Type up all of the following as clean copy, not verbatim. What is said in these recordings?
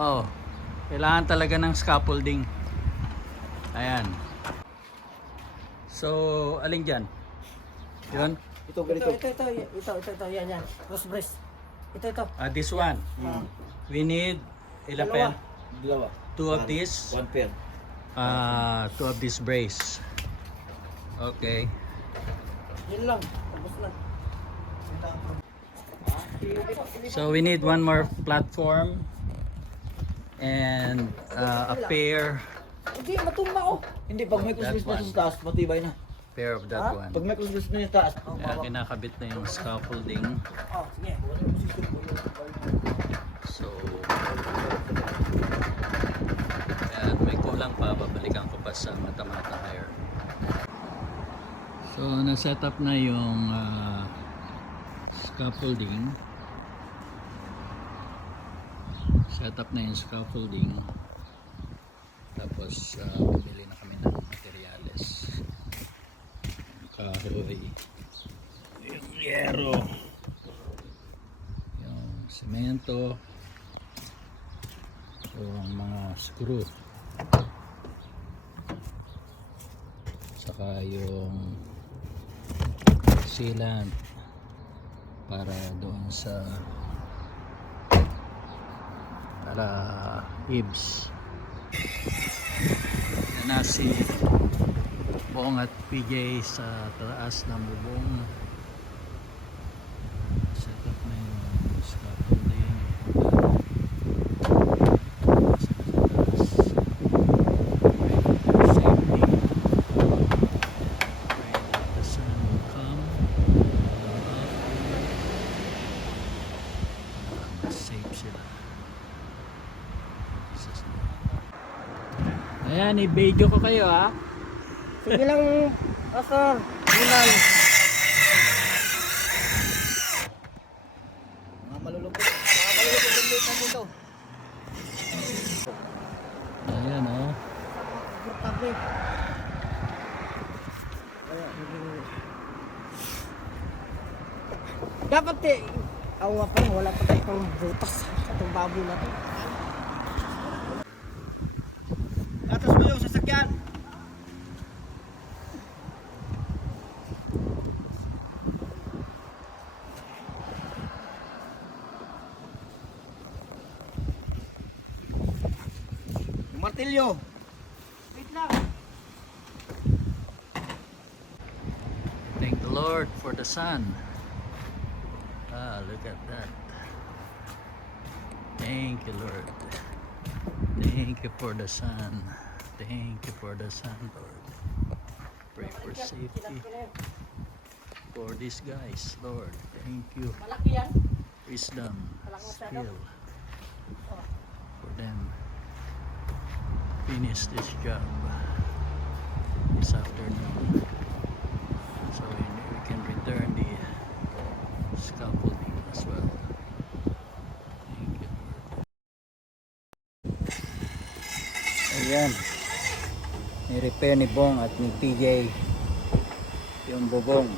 Oh, kailangan talaga ng scaffolding. Ayan. So, alin dyan? Yun? Ito, yan. Cross brace. Ito. This one. We need ilan pa yan? Dalawa. Two of these. One pair. Two of this brace. Okay. Yun lang. Tapos na. So we need one more platform and a pair Hindi, matumba oh. Hindi, pag may cross brace na sa taas, matibay na. of that one. Pag may cross brace na sa taas. Kaya kinakabit na yung scaffolding. Oh, sige. So ayan, may kulang pa, babalikan ko pa sa Mata-Mata Hire. So na-set up na yung scaffolding. Set up na yung scaffolding. Tapos bumili na kami ng materyales. Yung kahoy, yung yero, yung semento, yung mga screw, saka yung sealant para doon sa ibs. Yan na si Bong at PJ sa taas ng bubong. Set up na yung scaffolding. Safety. Pray that the sun will come. Safe sila. Ayan, i-video ko kayo ha. Sige lang, Asar. Gulay. Mga malulupot. Mga malulupot ng late na dito. Ayan o. Komportable. Dapat awa pa rin, wala pa tayo pang butas sa itong baboy na ito. Atas mo yung sasakyan. Yung martilyo. Wait lang. Thank the Lord for the sun. Look at that. Thank you, Lord. Thank you for the sun. Thank you for the sun, Lord. Pray for safety for these guys, Lord. Thank you. Malaki yan. Wisdom, skill for them. Finish this job this afternoon, so we can return the scaffolding as well. Thank you. Ayan, ni-repair ni Bong at ni PJ yung bubong.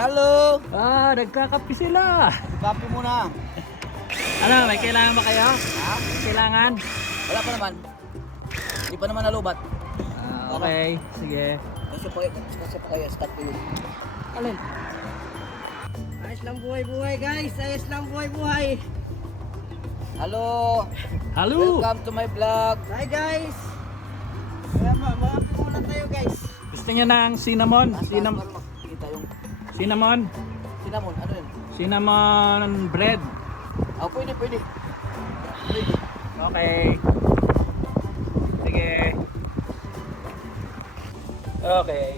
Hello! Ah, nagkakapi sila. Kape muna. Ano, may kailangan ba kayo? Ha? Kailangan? Wala pa naman. Hindi pa naman nalubat. Ah, okay, sige. Kasi pa kayo, start ko yun. Alin? Ayos lang buhay-buhay guys. Ayos lang buhay-buhay. Hello! Halo! Welcome to my vlog. Hi guys. Kaya mga muna tayo guys. Gusto niya ng cinnamon? Para makikita yung Cinnamon? cinnamon. Ano yun? Cinnamon bread. Ah, pwede. Pwede. Okay. Sige. Okay.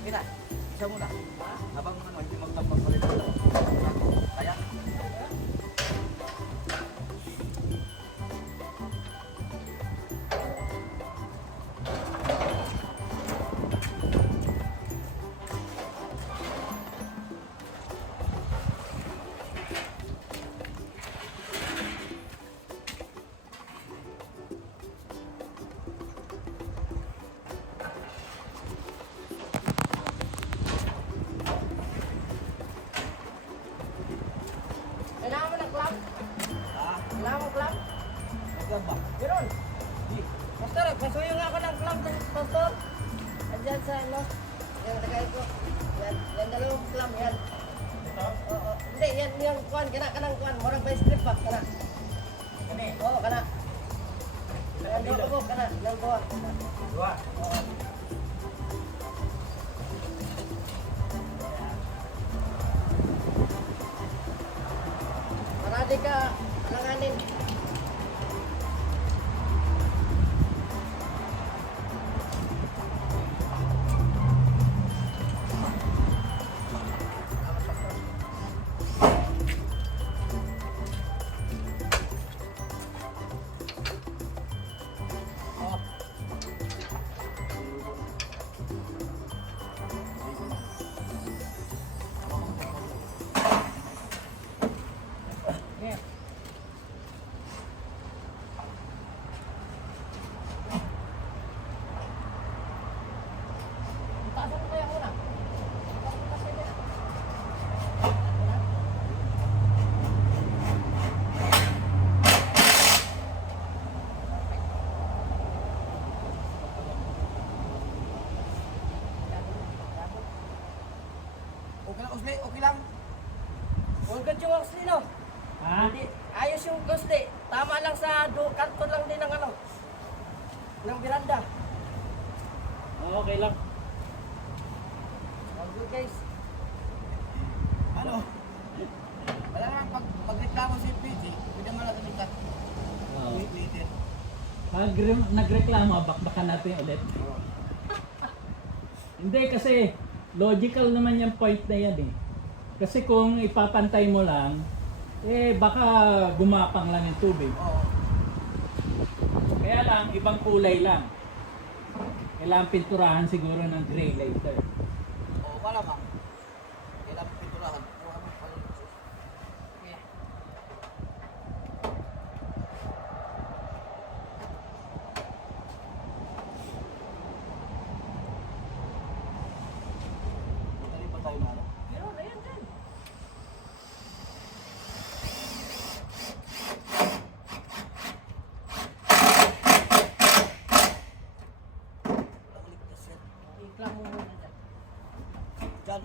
Kina, isa muna. Habang ano, hindi magtambang pa rin. Kaya? Kailangan mo ng club? Kailangan mo club? Naglag ba? Meron. Pastor, pasuyo nga ako ng club, pastor. Andyan sa ano. Yan, lagay ko. Yan dalawang club, yan. Oo. Hindi, yan yung kuhan. Kanang kuhan. Morang pa strip pa. Kana. Kani? Oo, kana. Yan dalawa ko, kana. Ilang buwan. Dua. Oo. Marami ka langanin. Pasok ko kaya muna. Okay lang, Usli. Okay lang. Huwag yung oxley, no? Ha? Hindi, ayos yung oxley. Tama lang sa kanto lang din ng ano. Ng biranda. Okay lang. All good guys. Ano? Wala naman pagreklamo si PG. Pwede mo natin ikat. Wait later. Pag nagreklamo, bakbakan natin ulit. Hindi kasi logical naman yung point na yan eh. Kasi kung ipapantay mo lang, eh baka gumapang lang yung tubig. Oo. Kaya lang, ibang kulay lang. Kailangan pinturahan siguro ng gray later. Oo, wala bang. Kailangan pinturahan. Oo, ano pala yung sus. Okay. Madali pa tayo na ano? Meron, ayan dyan. Walang ligtas yan. Iklam mo muna dyan. Diyan,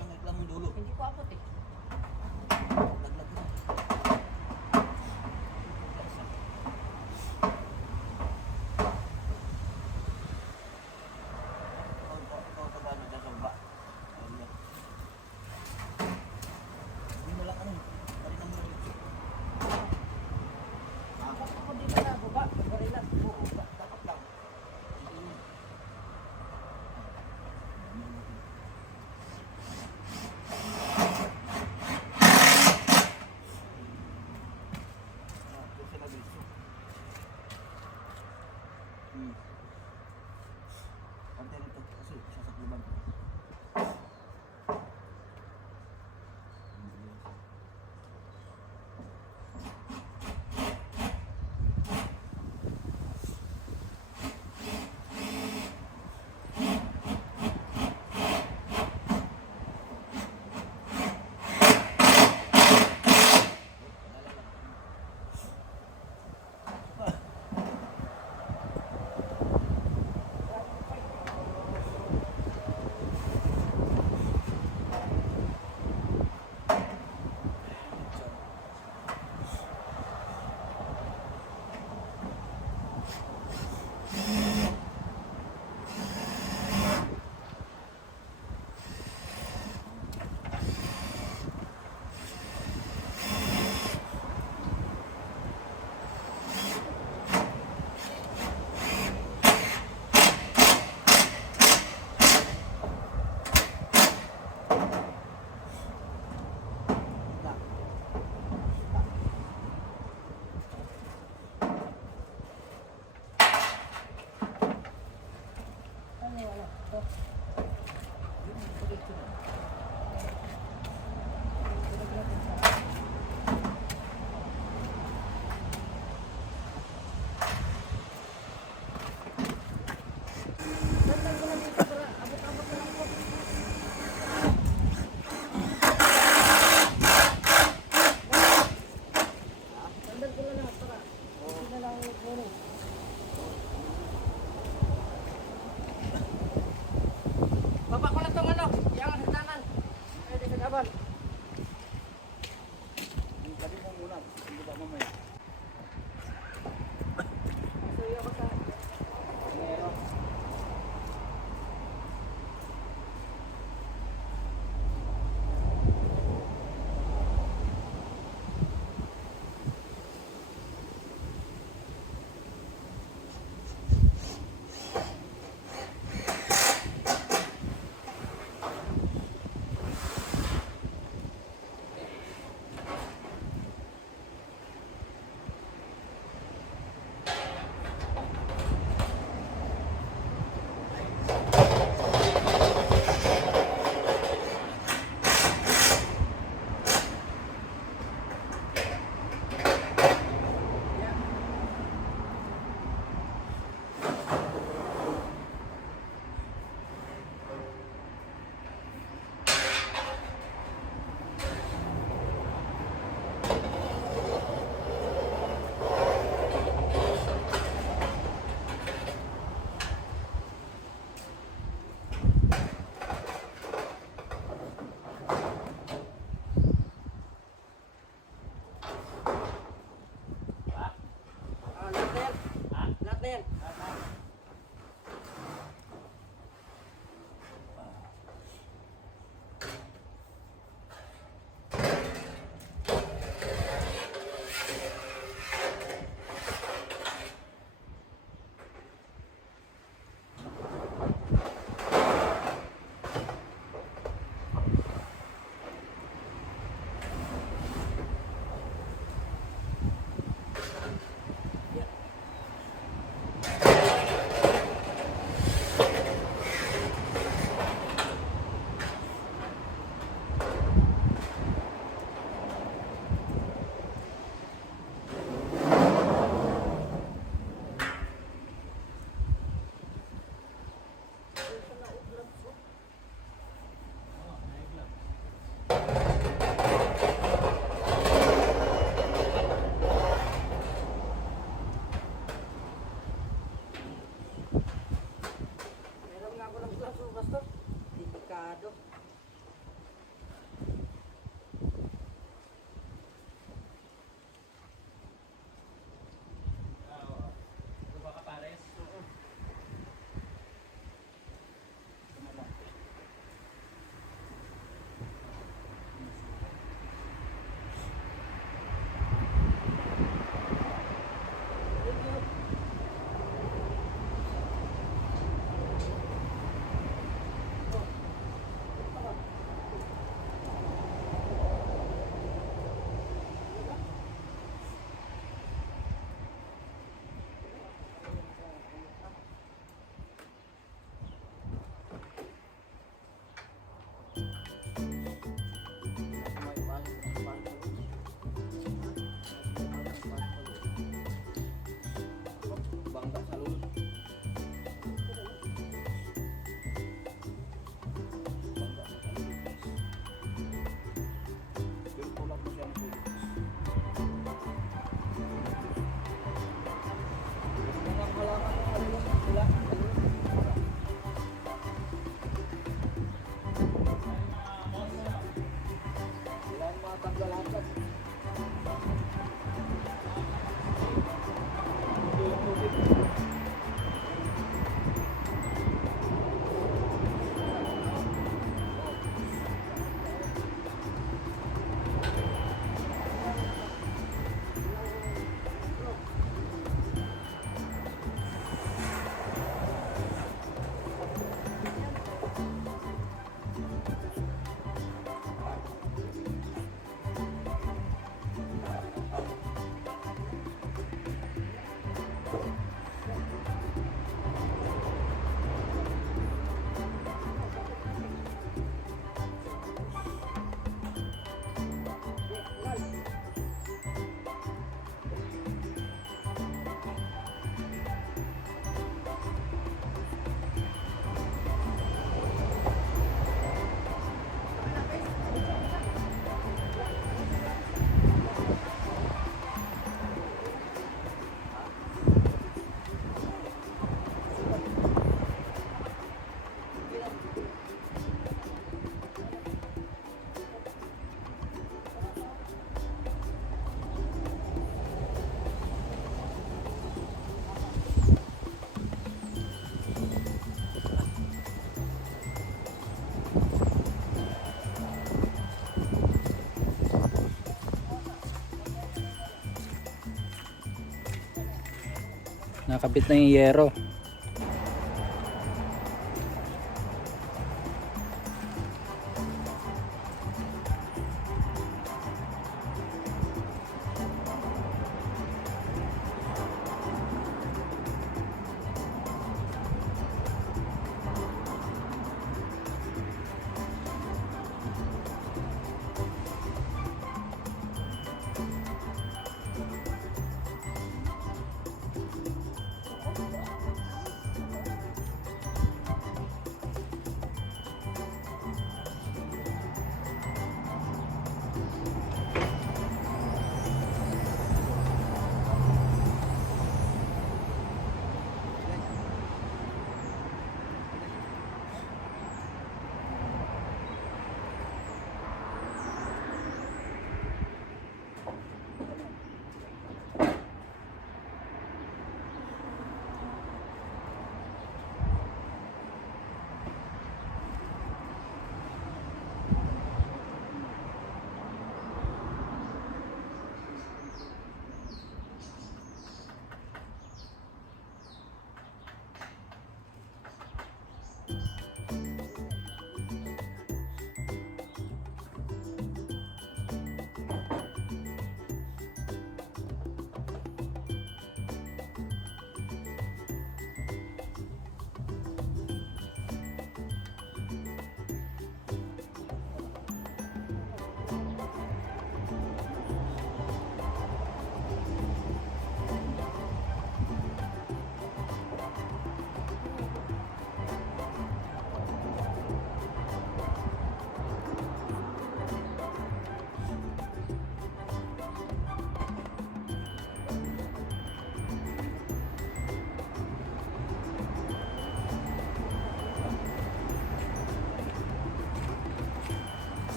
Nakabit na yung yero.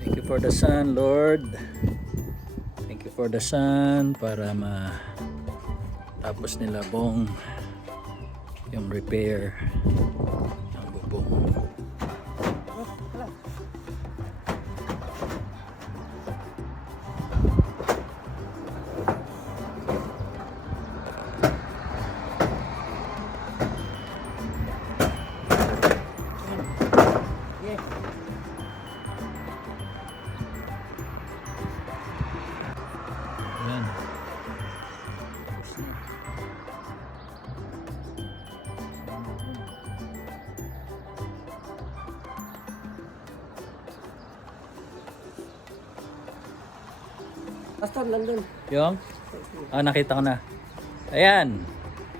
Thank you for the sun, Lord. Thank you for the sun para matapos nila bong yung repair ng bubong. Ayan. Tapos na. Pastor, nandun. Yung? Nakita ko na. Ayan.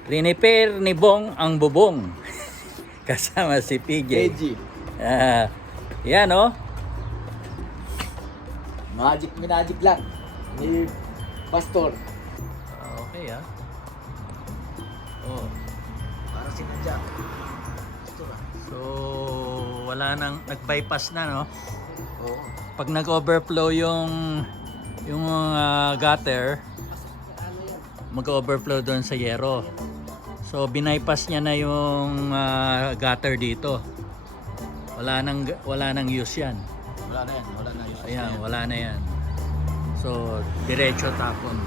Rinipair ni Bong ang bubong. Kasama si PJ. Yan oh. Magic lang ni Pastor. Okay ah. Oh. Para sinadya. So wala nang nag-bypass na, no? Oo. Pag nag-overflow yung gutter, Ano yan? mag-overflow doon sa yero. So binaypass niya na yung gutter dito. Wala nang use yan. Wala na yan. Wala na. Ayan, wala na yan. So diretso tapon.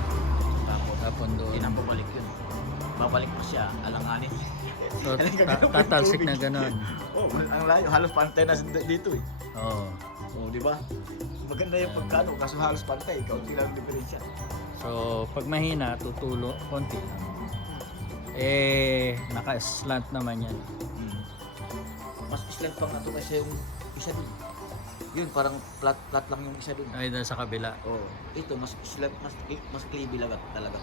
Tapon Hindi doon. na babalik yun. Babalik pa siya, alanganin. So tatalsik na ganon. Oh, ang layo. Halos pantay na dito eh. Oo. Oh, di ba? Maganda yung pagkano, kaso halos pantay. Kaunti lang ang diferensya. So pag mahina, tutulo konti lang. Naka-slant naman yan. Mas island pa nga ito kasi yung isa dun. Yun, parang flat lang yung isa dun. Ay, doon sa kabila. Oh, ito mas island, mas clippy talaga.